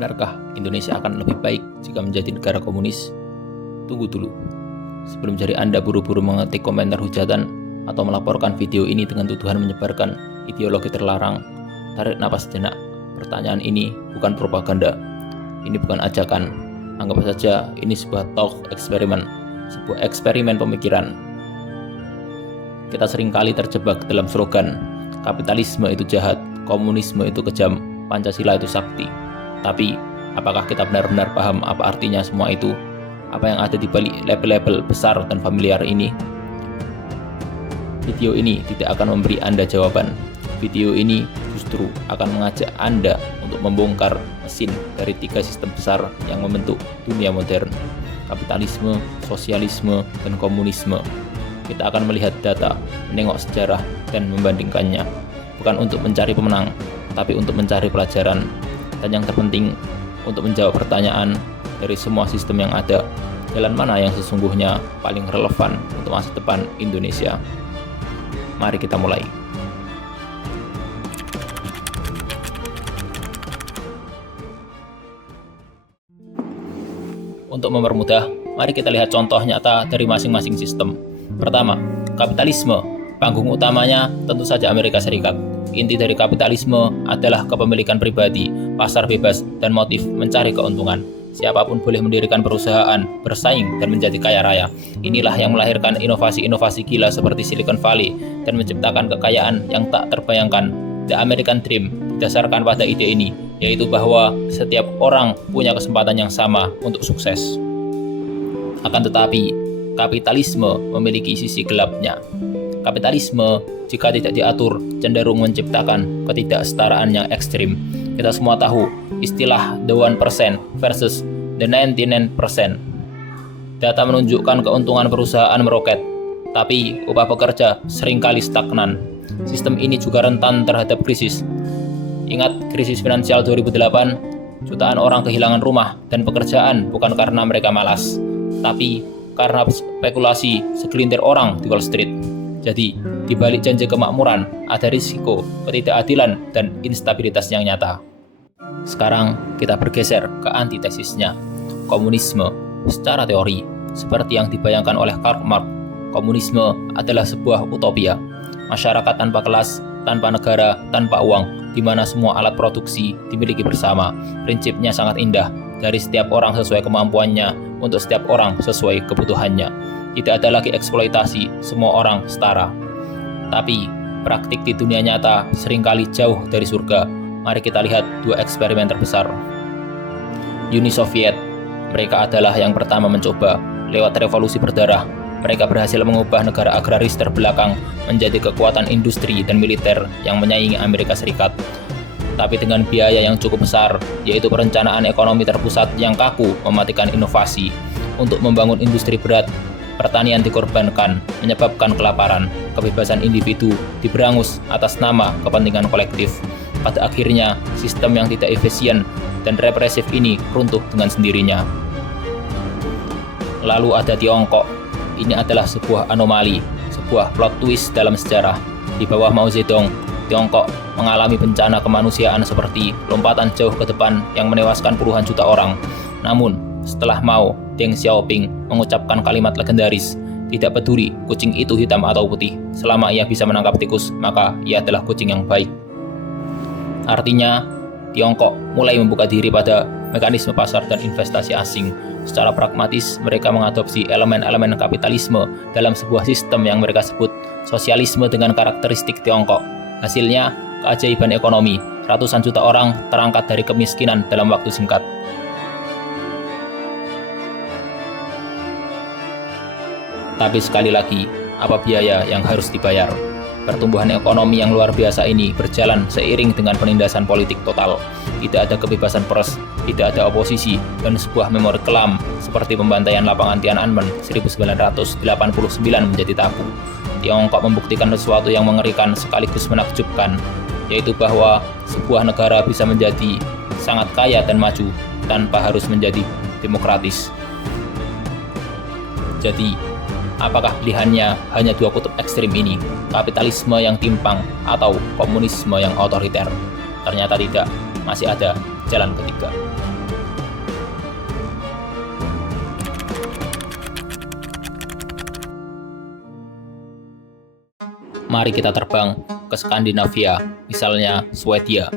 Benarkah Indonesia akan lebih baik jika menjadi negara komunis? Tunggu dulu. Sebelum jari Anda buru-buru mengetik komentar hujatan atau melaporkan video ini dengan tuduhan menyebarkan ideologi terlarang, tarik napas sejenak. Pertanyaan ini bukan propaganda. Ini bukan ajakan. Anggap saja ini sebuah thought eksperimen, sebuah eksperimen pemikiran. Kita seringkali terjebak dalam slogan, kapitalisme itu jahat, komunisme itu kejam, Pancasila itu sakti. Tapi, apakah kita benar-benar paham apa artinya semua itu? Apa yang ada di balik label-label besar dan familiar ini? Video ini tidak akan memberi Anda jawaban. Video ini justru akan mengajak Anda untuk membongkar mesin dari 3 sistem besar yang membentuk dunia modern: kapitalisme, sosialisme, dan komunisme. Kita akan melihat data, menengok sejarah, dan membandingkannya. Bukan untuk mencari pemenang, tapi untuk mencari pelajaran. Dan yang terpenting, untuk menjawab pertanyaan dari semua sistem yang ada, jalan mana yang sesungguhnya paling relevan untuk masa depan Indonesia. Mari kita mulai. Untuk mempermudah, mari kita lihat contoh nyata dari masing-masing sistem. Pertama, kapitalisme. Panggung utamanya tentu saja Amerika Serikat. Inti dari kapitalisme adalah kepemilikan pribadi, pasar bebas, dan motif mencari keuntungan. Siapapun boleh mendirikan perusahaan, bersaing, dan menjadi kaya raya. Inilah yang melahirkan inovasi-inovasi gila seperti Silicon Valley dan menciptakan kekayaan yang tak terbayangkan. The American Dream didasarkan pada ide ini, yaitu bahwa setiap orang punya kesempatan yang sama untuk sukses. Akan tetapi, kapitalisme memiliki sisi gelapnya. Kapitalisme, jika tidak diatur, cenderung menciptakan ketidaksetaraan yang ekstrim. Kita semua tahu istilah the 1% versus the 99%. Data menunjukkan keuntungan perusahaan meroket, tapi upah pekerja seringkali stagnan. Sistem ini juga rentan terhadap krisis. Ingat krisis finansial 2008, jutaan orang kehilangan rumah dan pekerjaan bukan karena mereka malas, tapi karena spekulasi segelintir orang di Wall Street. Jadi, di balik janji kemakmuran, ada risiko, ketidakadilan, dan instabilitas yang nyata. Sekarang, kita bergeser ke antitesisnya. Komunisme, secara teori, seperti yang dibayangkan oleh Karl Marx, komunisme adalah sebuah utopia. Masyarakat tanpa kelas, tanpa negara, tanpa uang, di mana semua alat produksi dimiliki bersama. Prinsipnya sangat indah, dari setiap orang sesuai kemampuannya, untuk setiap orang sesuai kebutuhannya. Tidak ada lagi eksploitasi, semua orang setara. Tapi, praktik di dunia nyata seringkali jauh dari surga. Mari kita lihat 2 eksperimen terbesar. Uni Soviet, mereka adalah yang pertama mencoba. Lewat revolusi berdarah, mereka berhasil mengubah negara agraris terbelakang menjadi kekuatan industri dan militer yang menyaingi Amerika Serikat. Tapi dengan biaya yang cukup besar, yaitu perencanaan ekonomi terpusat yang kaku mematikan inovasi. Untuk membangun industri berat, pertanian dikorbankan, menyebabkan kelaparan, kebebasan individu diberangus atas nama kepentingan kolektif. Pada akhirnya, sistem yang tidak efisien dan represif ini runtuh dengan sendirinya. Lalu ada Tiongkok. Ini adalah sebuah anomali, sebuah plot twist dalam sejarah. Di bawah Mao Zedong, Tiongkok mengalami bencana kemanusiaan seperti lompatan jauh ke depan yang menewaskan puluhan juta orang. Namun, setelah Mao, Deng Xiaoping mengucapkan kalimat legendaris, "Tidak peduli kucing itu hitam atau putih, selama ia bisa menangkap tikus, maka ia adalah kucing yang baik." Artinya, Tiongkok mulai membuka diri pada mekanisme pasar dan investasi asing. Secara pragmatis, mereka mengadopsi elemen-elemen kapitalisme dalam sebuah sistem yang mereka sebut sosialisme dengan karakteristik Tiongkok. Hasilnya, keajaiban ekonomi, ratusan juta orang terangkat dari kemiskinan dalam waktu singkat. Tapi sekali lagi, apa biaya yang harus dibayar? Pertumbuhan ekonomi yang luar biasa ini berjalan seiring dengan penindasan politik total. Tidak ada kebebasan pers, tidak ada oposisi, dan sebuah memori kelam seperti pembantaian lapangan Tiananmen 1989 menjadi tabu. Tiongkok membuktikan sesuatu yang mengerikan sekaligus menakjubkan, yaitu bahwa sebuah negara bisa menjadi sangat kaya dan maju tanpa harus menjadi demokratis. Jadi, apakah pilihannya hanya 2 kutub ekstrim ini, kapitalisme yang timpang atau komunisme yang otoriter? Ternyata tidak, masih ada jalan ketiga. Mari kita terbang ke Skandinavia, misalnya Swedia.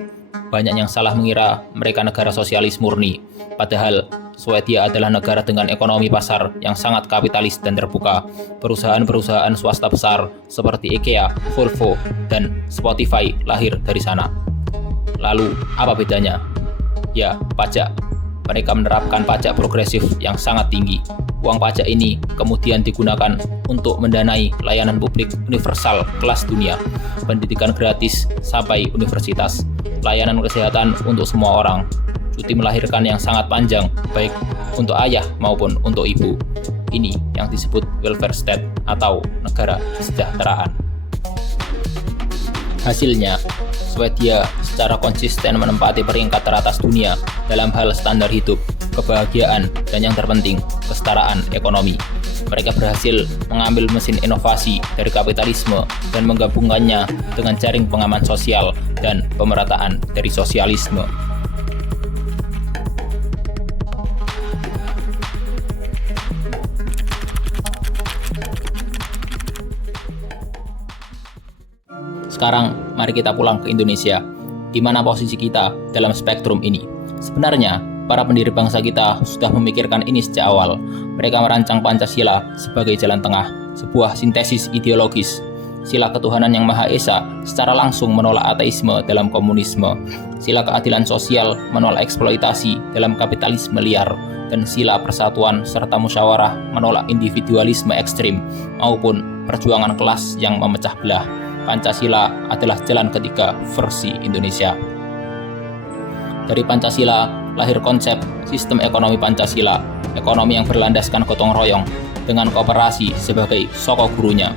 Banyak yang salah mengira mereka negara sosialis murni, padahal Swedia adalah negara dengan ekonomi pasar yang sangat kapitalis dan terbuka. Perusahaan-perusahaan swasta besar seperti IKEA, Volvo, dan Spotify lahir dari sana. Lalu, apa bedanya? Ya, pajak. Mereka menerapkan pajak progresif yang sangat tinggi. Uang pajak ini kemudian digunakan untuk mendanai layanan publik universal kelas dunia, pendidikan gratis sampai universitas, layanan kesehatan untuk semua orang, cuti melahirkan yang sangat panjang, baik untuk ayah maupun untuk ibu. Ini yang disebut welfare state atau negara kesejahteraan. Hasilnya, Swedia secara konsisten menempati peringkat teratas dunia dalam hal standar hidup, kebahagiaan, dan yang terpenting, kesetaraan ekonomi. Mereka berhasil mengambil mesin inovasi dari kapitalisme dan menggabungkannya dengan jaring pengaman sosial dan pemerataan dari sosialisme. Sekarang, mari kita pulang ke Indonesia. Di mana posisi kita dalam spektrum ini? Sebenarnya, para pendiri bangsa kita sudah memikirkan ini sejak awal. Mereka merancang Pancasila sebagai jalan tengah, sebuah sintesis ideologis. Sila ketuhanan yang Maha Esa secara langsung menolak ateisme dalam komunisme. Sila keadilan sosial menolak eksploitasi dalam kapitalisme liar. Dan sila persatuan serta musyawarah menolak individualisme ekstrim maupun perjuangan kelas yang memecah belah. Pancasila adalah jalan ketiga versi Indonesia. Dari Pancasila lahir konsep sistem ekonomi Pancasila, ekonomi yang berlandaskan gotong royong dengan kooperasi sebagai soko gurunya,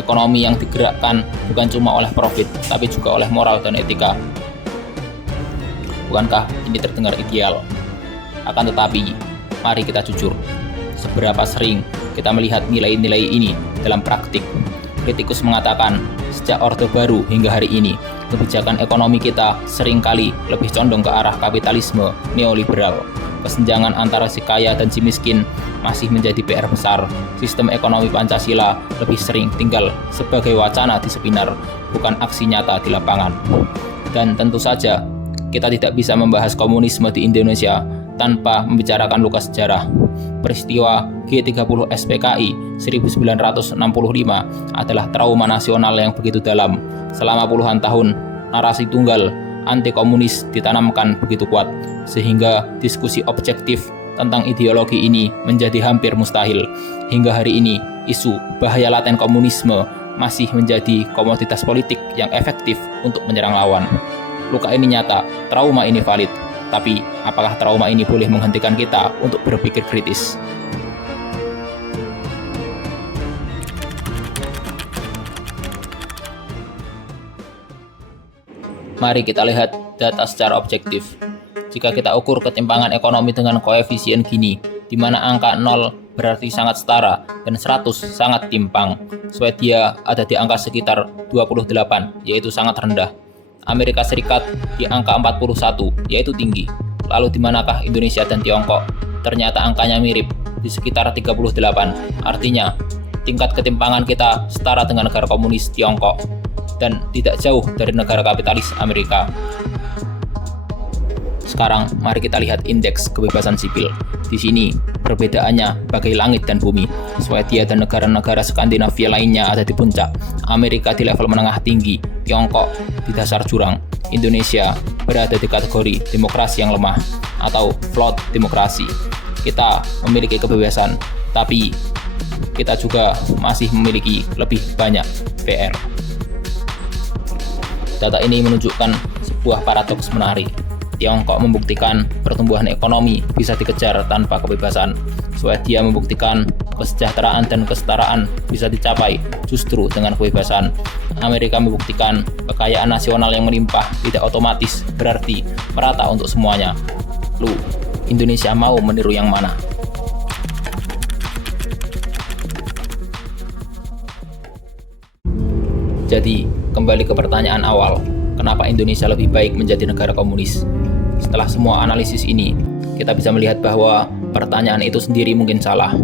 ekonomi yang digerakkan bukan cuma oleh profit, tapi juga oleh moral dan etika. Bukankah ini terdengar ideal? Akan tetapi, mari kita jujur, seberapa sering kita melihat nilai-nilai ini dalam praktik? Kritikus mengatakan, sejak Orde Baru hingga hari ini, kebijakan ekonomi kita seringkali lebih condong ke arah kapitalisme neoliberal. Kesenjangan antara si kaya dan si miskin masih menjadi PR besar. Sistem ekonomi Pancasila lebih sering tinggal sebagai wacana di seminar, bukan aksi nyata di lapangan. Dan tentu saja, kita tidak bisa membahas komunisme di Indonesia tanpa membicarakan luka sejarah. Peristiwa G30 SPKI 1965 adalah trauma nasional yang begitu dalam. Selama puluhan tahun, narasi tunggal anti-komunis ditanamkan begitu kuat, sehingga diskusi objektif tentang ideologi ini menjadi hampir mustahil. Hingga hari ini, isu bahaya laten komunisme masih menjadi komoditas politik yang efektif untuk menyerang lawan. Luka ini nyata, trauma ini valid. Tapi, apakah trauma ini boleh menghentikan kita untuk berpikir kritis? Mari kita lihat data secara objektif. Jika kita ukur ketimpangan ekonomi dengan koefisien Gini, di mana angka 0 berarti sangat setara dan 100 sangat timpang, Swedia ada di angka sekitar 28, yaitu sangat rendah. Amerika Serikat di angka 41, yaitu tinggi. Lalu di manakah Indonesia dan Tiongkok? Ternyata angkanya mirip, di sekitar 38. Artinya, tingkat ketimpangan kita setara dengan negara komunis Tiongkok dan tidak jauh dari negara kapitalis Amerika. Sekarang, mari kita lihat indeks kebebasan sipil. Di sini, perbedaannya bagai langit dan bumi. Swedia dan negara-negara Skandinavia lainnya ada di puncak. Amerika di level menengah tinggi, Tiongkok di dasar jurang. Indonesia berada di kategori demokrasi yang lemah atau flawed demokrasi. Kita memiliki kebebasan, tapi kita juga masih memiliki lebih banyak PR. Data ini menunjukkan sebuah paradoks menarik. Tiongkok membuktikan pertumbuhan ekonomi bisa dikejar tanpa kebebasan. Swedia membuktikan kesejahteraan dan kesetaraan bisa dicapai justru dengan kebebasan. Amerika membuktikan kekayaan nasional yang melimpah tidak otomatis berarti merata untuk semuanya. Lu, Indonesia mau meniru yang mana? Jadi, kembali ke pertanyaan awal, kenapa Indonesia lebih baik menjadi negara komunis? Setelah semua analisis ini, kita bisa melihat bahwa pertanyaan itu sendiri mungkin salah.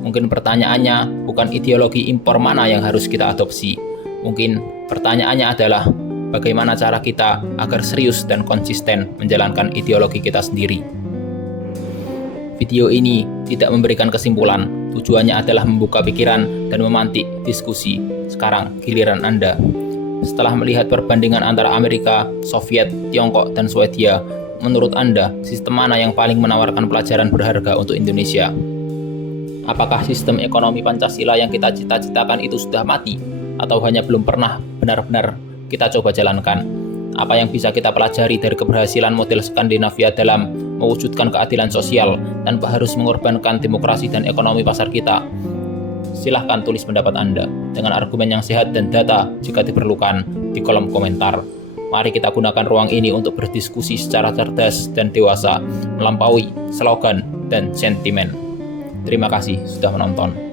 Mungkin pertanyaannya bukan ideologi impor mana yang harus kita adopsi, Mungkin pertanyaannya adalah, bagaimana cara kita agar serius dan konsisten menjalankan ideologi kita sendiri? Video ini tidak memberikan kesimpulan, tujuannya adalah membuka pikiran dan memantik diskusi. Sekarang giliran Anda. Setelah melihat perbandingan antara Amerika, Soviet, Tiongkok, dan Swedia, menurut Anda, sistem mana yang paling menawarkan pelajaran berharga untuk Indonesia? Apakah sistem ekonomi Pancasila yang kita cita-citakan itu sudah mati? Atau hanya belum pernah benar-benar kita coba jalankan? Apa yang bisa kita pelajari dari keberhasilan model Skandinavia dalam mewujudkan keadilan sosial tanpa harus mengorbankan demokrasi dan ekonomi pasar kita? Silahkan tulis pendapat Anda dengan argumen yang sehat dan data jika diperlukan di kolom komentar. Mari kita gunakan ruang ini untuk berdiskusi secara cerdas dan dewasa, melampaui slogan dan sentimen. Terima kasih sudah menonton.